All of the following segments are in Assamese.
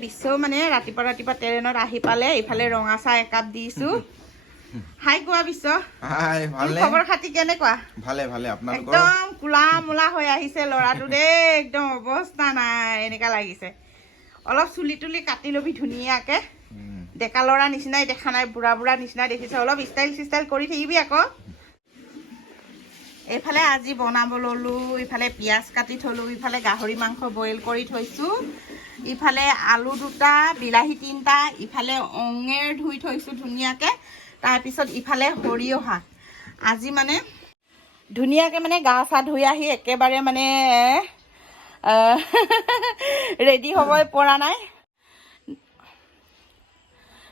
বিশ্বও মানে ৰাতিপুৱা ট্ৰেইনত আহি পালে ইফালে ৰঙা চাহ একাপ দিছো হাই কোৱা বিশ্ব হাই ভালে খবৰ খাতি কেনেকুৱা ভালে ভালে আপোনালোকৰ একদম কুলা মুলা হৈ আহিছে লৰাটো দেই একদম অৱস্থা নাই এনেকা লাগিছে অলপ চুলি তুলি কাটি লবি ধুনীয়াকে ডেকা লৰা নিচিনাই দেখা নাই বুঢ়া বুঢ়া নিচিনাই দেখিছে অলপ ষ্টাইল কৰি থাকিবি আকৌ এইফালে আজি বনাব ললো ইফালে পিয়াজ কাটি থলো ইফালে গাহৰি মাংস বইল কৰি থৈছো ইফালে আলু দুটা বিলাহী তিনটা ইফালে অঙেৰ ধুই থৈছো ধুনীয়াকে তাৰ পিছত ইফালে সৰিয়হ শাক আজি মানে ধুনীয়াকে মানে গা চা ধুই আহি একেবাৰে মানে ৰেডি হ'বই পৰা নাই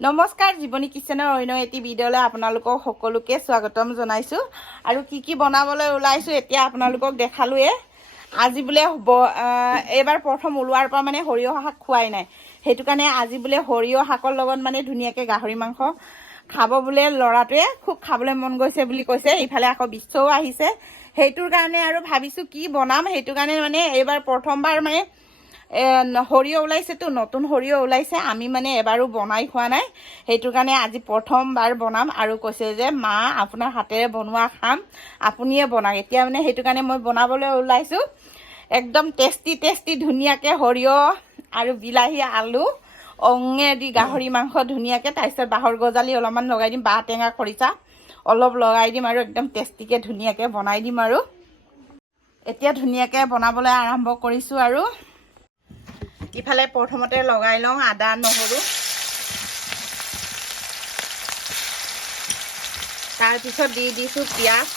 নমস্কাৰ জীৱনী কিচেনৰ অন্য এটি ভিডিঅ'লৈ আপোনালোকক সকলোকে স্বাগতম জনাইছো আৰু কি বনাবলৈ ওলাইছো এতিয়া আপোনালোকক দেখালোৱে আজি বোলে এইবাৰ প্ৰথম ওলোৱাৰ পৰা মানে সৰিয়হ শাক খোৱাই নাই সেইটো কাৰণে আজি বোলে সৰিয়হ শাকৰ লগত মানে ধুনীয়াকে গাহৰি মাংস খাব বোলে লৰাটোৱে খুব খাবলৈ মন গৈছে বুলি কৈছে ইফালে আকৌ বিশ্বও আহিছে সেইটোৰ কাৰণে আৰু ভাবিছো কি বনাম সেইটো কাৰণে মানে এইবাৰ প্ৰথমবাৰ মানে সৰিয়হ ওলাইছেতো নতুন সৰিয়হ ওলাইছে আমি মানে এবাৰো বনাই খোৱা নাই সেইটো কাৰণে আজি প্ৰথমবাৰ বনাম আৰু কৈছে যে মা আপোনাৰ হাতেৰে বনোৱা খাম আপুনিয়ে বনাক এতিয়া মানে সেইটো কাৰণে মই বনাবলৈ ওলাইছো একদম টেষ্টি ধুনীয়াকে সৰিয়হ আৰু বিলাহী আলু অঙে দি গাহৰি মাংস ধুনীয়াকে তাৰপিছত বাঁহৰ গজালি অলপমান লগাই দিম বাঁহ টেঙা খৰিচা অলপ লগাই দিম আৰু একদম টেষ্টিকে ধুনীয়াকে বনাই দিম আৰু এতিয়া ধুনীয়াকে বনাবলৈ আৰম্ভ কৰিছো আৰু ইফালে প্ৰথমতে লগাই লওঁ আদা নহৰু তাৰপিছত দি দিছো পিয়াজ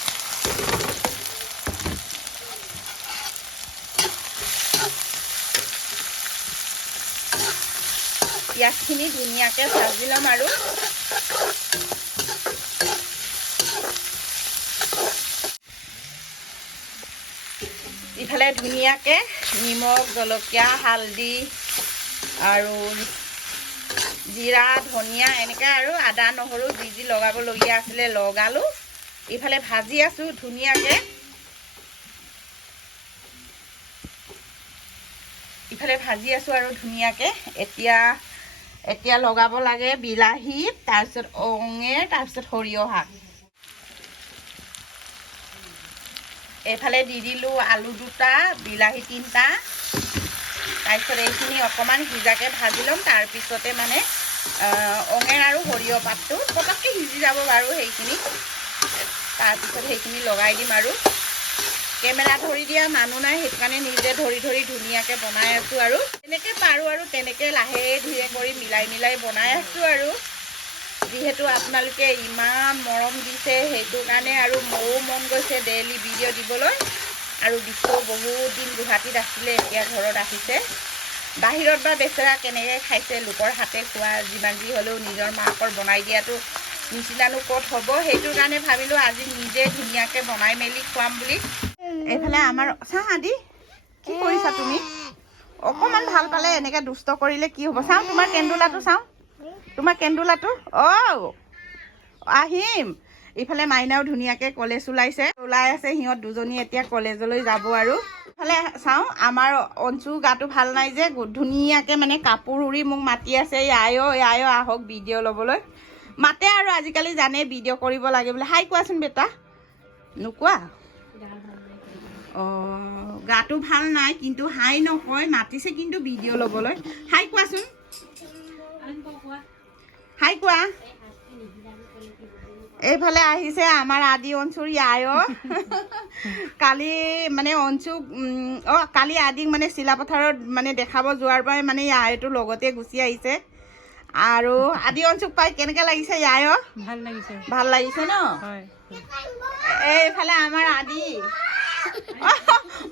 পিয়াজখিনি ধুনীয়াকে ভাজি ল'ম আৰু ইফালে ধুনীয়াকে নিমখ জলকীয়া হালধি আৰু জিৰা ধনিয়া এনেকৈ আৰু আদা নহৰু যি লগাবলগীয়া আছিলে লগালো ইফালে ভাজি আছো ধুনীয়াকে ইফালে ভাজি আছো আৰু ধুনীয়াকে এতিয়া লগাব লাগে বিলাহী তাৰপিছত অঙে তাৰপিছত সৰিয়হ শাক এইফালে দি দিলো আলু দুটা বিলাহী তিনটা তাৰপিছত এইখিনি অকণমান সিজাকে ভাজি ল'ম তাৰপিছতে মানে অঙেৰ আৰু সৰিয়হ পাতটো পটককৈ সিজি যাব বাৰু সেইখিনি তাৰপিছত সেইখিনি লগাই দিম আৰু কেমেৰা ধৰি দিয়া মানুহ নাই সেইটো কাৰণে নিজে ধৰি ধুনীয়াকৈ বনাই আছো আৰু তেনেকৈ পাৰোঁ আৰু তেনেকৈ লাহে ধীৰে কৰি মিলাই বনাই আছো আৰু যিহেতু আপোনালোকে ইমান মৰম দিছে সেইটো কাৰণে আৰু মোৰো মন গৈছে ডেইলি ভিডিঅ' দিবলৈ আৰু বিশ্বও বহুত দিন গুৱাহাটীত আছিলে এতিয়া ঘৰত আহিছে বাহিৰত বা বেচেৰা কেনেকৈ খাইছে লোকৰ হাতে খোৱা যিমান যি হ'লেও নিজৰ মাকৰ বনাই দিয়াটো নিচিনানো ক'ত হ'ব সেইটোৰ কাৰণে ভাবিলোঁ আজি নিজে ধুনীয়াকৈ বনাই মেলি খুৱাম বুলি এইফালে আমাৰ চাহ আদি কি কৰিছা তুমি অকণমান ভাল পালে এনেকৈ দুষ্ট কৰিলে কি হ'ব চাওঁ তোমাৰ কেন্দুলাটো আহিম ইফালে মাইনাও ধুনীয়াকৈ কলেজ ওলাই আছে সিহঁত দুজনী এতিয়া কলেজলৈ যাব আৰু ইফালে চাওঁ আমাৰ অঞ্চু গাটো ভাল নাই যে ধুনীয়াকৈ মানে কাপোৰ উৰি মোক মাতি আছে আয় আহক ভিডিঅ' ল'বলৈ মাতে আৰু আজিকালি জানে ভিডিঅ' কৰিব লাগে বোলে হাই কোৱাচোন বেটা নোকোৱা গাটো ভাল নাই কিন্তু হাই নকয় মাতিছে কিন্তু ভিডিঅ' ল'বলৈ হাই কোৱাচোন হাই কোৱা এইফালে আহিছে আমাৰ আদি অঞ্চুৰ আয় কালি মানে অঞ্চুক কালি আদিক মানে চিলাপথাৰত মানে দেখাব যোৱাৰ পৰাই মানে আয়টো লগতে গুচি আহিছে আৰু আদি অঞ্চুক পাই কেনেকৈ লাগিছে আয় ভাল লাগিছে ন এইফালে আমাৰ আদি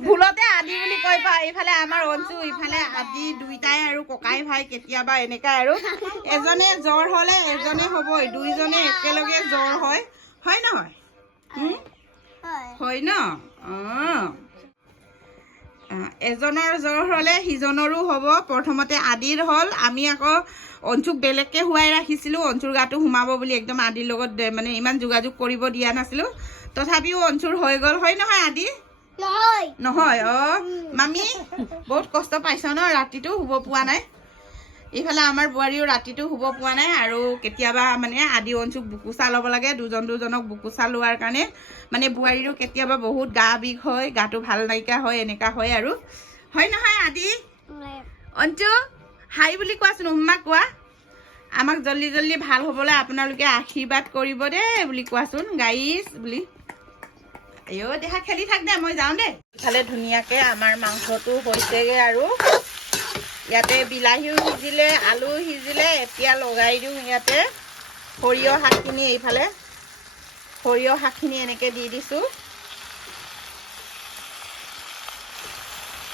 ভুলতে আদি বুলি কৈ পা এইফালে আমাৰ অঞ্চু ইফালে আদি দুইটাই আৰু ককাই ভাই কেতিয়াবা এনেকা আৰু এজনে জ্বৰ হ'লে এজনে হ'বই দুইজনে একেলগে জ্বৰ হয় নহয় হয় ন এজনৰ জ্বৰ হ'লে সিজনৰো হ'ব প্ৰথমতে আদিৰ হ'ল আমি আকৌ অঞ্চুক বেলেগকৈ শুৱাই ৰাখিছিলোঁ অঞ্চুৰ গাটো সোমাব বুলি একদম আদিৰ লগত মানে ইমান যোগাযোগ কৰিব দিয়া নাছিলোঁ তথাপিও অঞ্চুৰ হৈ গ'ল হয় নহয় আদি নহয় মামি বহুত কষ্ট পাইছ ন ৰাতিটো শুব পোৱা নাই এইফালে আমাৰ বোৱাৰীও ৰাতিটো শুব পোৱা নাই আৰু কেতিয়াবা মানে আদি অঞ্চুক বুকুচা ল'ব লাগে দুজনক বুকুচা লোৱাৰ কাৰণে মানে বোৱাৰীৰো কেতিয়াবা বহুত গা বিষ হয় গাটো ভাল নাইকিয়া হয় এনেকা হয় আৰু হয় নহয় আদি অঞ্চু হাই বুলি কোৱাচোন উম্মাক কোৱা আমাক জল্দি জল্দি ভাল হ'বলৈ আপোনালোকে আশীৰ্বাদ কৰিব দেই বুলি কোৱাচোন গাইছ বুলি আইও দেহা খেলি থাক দে মই যাওঁ দেই ইফালে ধুনীয়াকৈ আমাৰ মাংসটো হৈছেগৈ আৰু ইয়াতে বিলাহীও সিজিলে আলু সিজিলে এতিয়া লগাই দিওঁ ইয়াতে সৰিয়হ শাকখিনি এইফালে সৰিয়হ শাকখিনি এনেকৈ দি দিছোঁ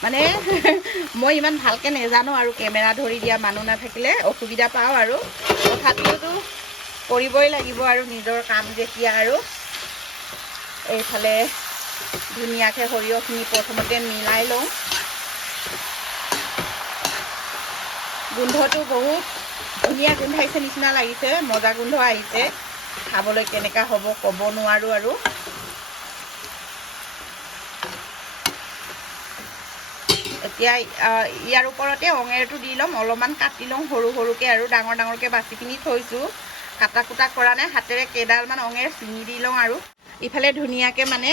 মানে মই ইমান ভালকৈ নেজানো আৰু কেমেৰা ধৰি দিয়া মানুহ নাথাকিলে অসুবিধা পাওঁ আৰু তথাপিওতো কৰিবই লাগিব আৰু নিজৰ কাম যেতিয়া আৰু এইফালে ধুনীয়াকৈ সৰিয়হখিনি প্ৰথমতে মিলাই লওঁ গোন্ধটো বহুত ধুনীয়া গোন্ধাইছে নিচিনা লাগিছে মজা গোন্ধ আহিছে খাবলৈ কেনেকুৱা হ'ব ক'ব নোৱাৰোঁ আৰু এতিয়া ইয়াৰ ওপৰতে অঙেৰটো দি ল'ম অলপমান কাটি লওঁ সৰু সৰুকৈ আৰু ডাঙৰ ডাঙৰকৈ বাচি পিনি থৈছোঁ কাটা কুটা কৰা নাই হাতেৰে কেইডালমান অঙেৰ ছিঙি দি লওঁ আৰু ইফালে ধুনীয়াকৈ মানে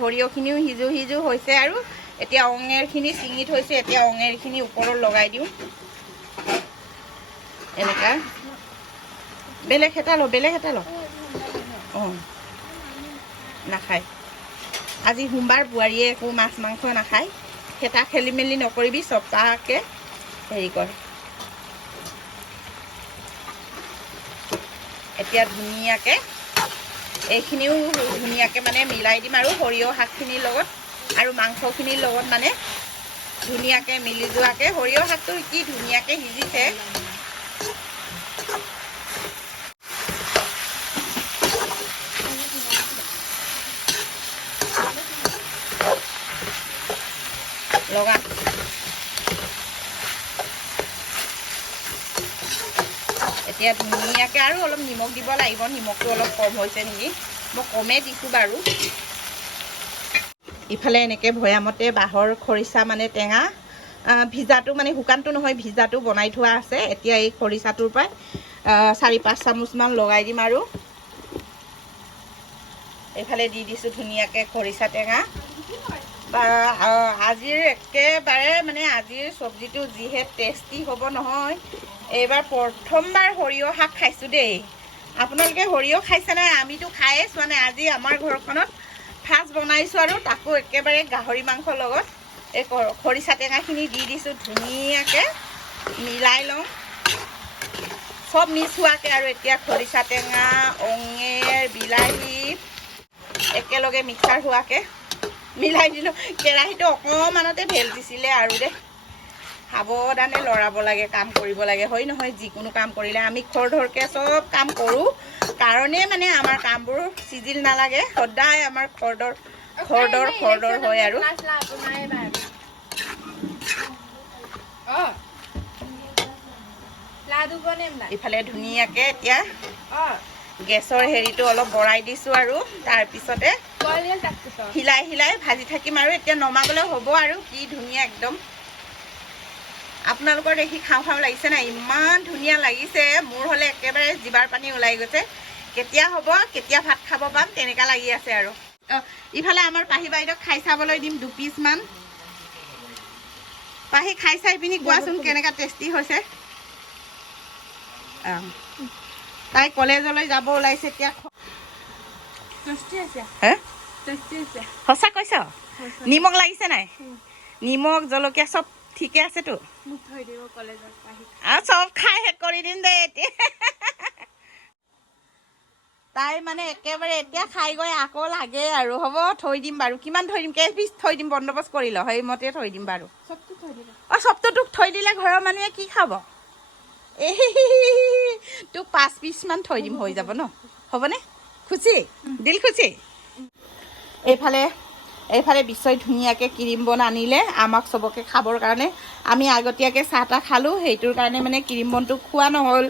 সৰিয়হখিনিও সিজো সিজো হৈছে আৰু এতিয়া অঙেৰখিনি ছিঙি থৈছোঁ এতিয়া অঙেৰখিনি ওপৰত লগাই দিওঁ এনেকা বেলেগ এটা ল অঁ নাখায় আজি সোমবাৰ বোৱাৰীয়ে একো মাছ মাংস নাখায় হেতা খেলি মেলি নকৰিবি সপ্তাহকৈ হেৰি কৰ এতিয়া ধুনীয়াকৈ এইখিনিও ধুনীয়াকৈ মানে মিলাই দিম আৰু সৰিয়হ শাকখিনিৰ লগত আৰু মাংসখিনিৰ লগত মানে ধুনীয়াকৈ মিলি যোৱাকৈ সৰিয়হ শাকটো কি ধুনীয়াকৈ সিজিছে লগা এতিয়া ধুনীয়াকৈ আৰু অলপ নিমখ দিব লাগিব নিমখটো অলপ কম হৈছে নেকি মই কমেই দিছোঁ বাৰু ইফালে এনেকৈ ভৈয়ামতে বাঁহৰ খৰিচা মানে টেঙা ভিজাটো মানে শুকানটো নহয় ভিজাটো বনাই থোৱা আছে এতিয়া এই খৰিচাটোৰ পৰাই 4-5 চামুচমান লগাই দিম আৰু এইফালে দি দিছোঁ ধুনীয়াকৈ খৰিচা টেঙা আজিৰ একেবাৰে মানে আজিৰ চব্জিটো যিহে টেষ্টি হ'ব নহয় এইবাৰ প্ৰথমবাৰ সৰিয়হ শাক খাইছোঁ দেই আপোনালোকে সৰিয়হ খাইছে নাই আমিতো খায়ে চোৱা নাই আজি আমাৰ ঘৰখনত ফাৰ্ষ্ট বনাইছোঁ আৰু তাকো একেবাৰে গাহৰি মাংসৰ লগত এই খৰিচা টেঙাখিনি দি দিছোঁ ধুনীয়াকৈ মিলাই লওঁ চব মিক্স হোৱাকৈ আৰু এতিয়া খৰিচা টেঙা অঙেৰ বিলাহী একেলগে মিক্সাৰ হোৱাকৈ মিলাই দিলোঁ কেৰাহীটো অকণমানতে ভেল দিছিলে আৰু দেই সাৱধানে লৰাব লাগে কাম কৰিব লাগে হয় নহয় যিকোনো কাম কৰিলে আমি খৰধৰকৈ চব কাম কৰোঁ কাৰণেই মানে আমাৰ কামবোৰ চিজিল নালাগে সদায় আমাৰ খৰদৰ হয় আৰু ইফালে ধুনীয়াকৈ এতিয়া গেছৰ হেৰিটো অলপ বঢ়াই দিছোঁ আৰু তাৰপিছতে হিলাই হিলাই ভাজি থাকিম আৰু এতিয়া নমাবলৈ হ'ব আৰু কি ধুনীয়া একদম আপোনালোকৰ দেখি খাওঁ খাওঁ লাগিছে নাই ইমান ধুনীয়া লাগিছে মোৰ হ'লে একেবাৰে জিভাৰ পানী ওলাই গৈছে কেতিয়া হ'ব কেতিয়া ভাত খাব পাম তেনেকুৱা লাগি আছে আৰু ইফালে আমাৰ পাহি বাইদেউক খাই চাবলৈ দিম 2 পিচমান পাহি খাই চাই পিনি কোৱাচোন কেনেকুৱা টেষ্টি হৈছে তাই কলেজলৈ যাব ওলাইছে এতিয়া সঁচা কৈছ নিমখ লাগিছে নাই নিমখ জলকীয়া চব ঠিকে আছেতো চব খাই শেষ কৰি দিম দেই এতিয়া তাই মানে একেবাৰে এতিয়া খাই গৈ আকৌ লাগে আৰু হ'ব থৈ দিম বাৰু কিমান থৈ দিম কেইপিচ থৈ দিম বন্দবস্ত কৰি ল সেইমতে থৈ দিম বাৰু চবটো তোক থৈ দিলে ঘৰৰ মানুহে কি খাব তোক 5 পিচমান থৈ দিম হৈ যাব ন হ'বনে খুচি দিল খুচি এইফালে বিশ্বই ধুনীয়াকৈ ক্ৰীম বন আনিলে আমাক চবকে খাবৰ কাৰণে আমি আগতীয়াকৈ চাহ তাহ খালোঁ সেইটোৰ কাৰণে মানে ক্ৰীম বনটো খোৱা নহ'ল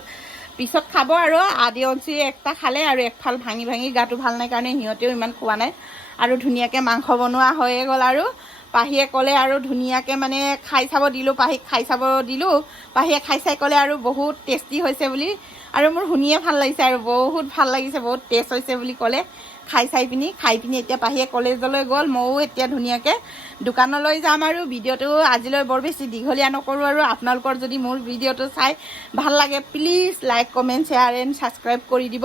পিছত খাব আৰু আদি অঞ্চি একটা খালে আৰু একফাল ভাঙি গাটো ভাল নাই কাৰণে সিহঁতেও ইমান খোৱা নাই আৰু ধুনীয়াকৈ মাংস বনোৱা হৈয়ে গ'ল আৰু পাহিয়ে ক'লে আৰু ধুনীয়াকৈ মানে খাই চাব দিলোঁ, পাহিক খাই চাব দিলোঁ। পাহিয়ে খাই চাই ক'লে আৰু বহুত টেষ্টি হৈছে বুলি, আৰু মোৰ শুনিয়ে ভাল লাগিছে আৰু বহুত ভাল লাগিছে, বহুত টেষ্ট হৈছে বুলি ক'লে। খাই পিনি এতিয়া পাহিয়ে কলেজলৈ গ'ল। ময়ো এতিয়া ধুনীয়াকৈ দোকানলৈ যাম আৰু ভিডিঅ'টো আজিলৈ বৰ বেছি দীঘলীয়া নকৰোঁ। আৰু আপোনালোকৰ যদি মোৰ ভিডিঅ'টো চাই ভাল লাগে please like comment share and subscribe কৰি দিব।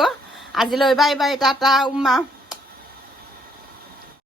আজিলৈ বাই বাই, টাটা, উম্মা।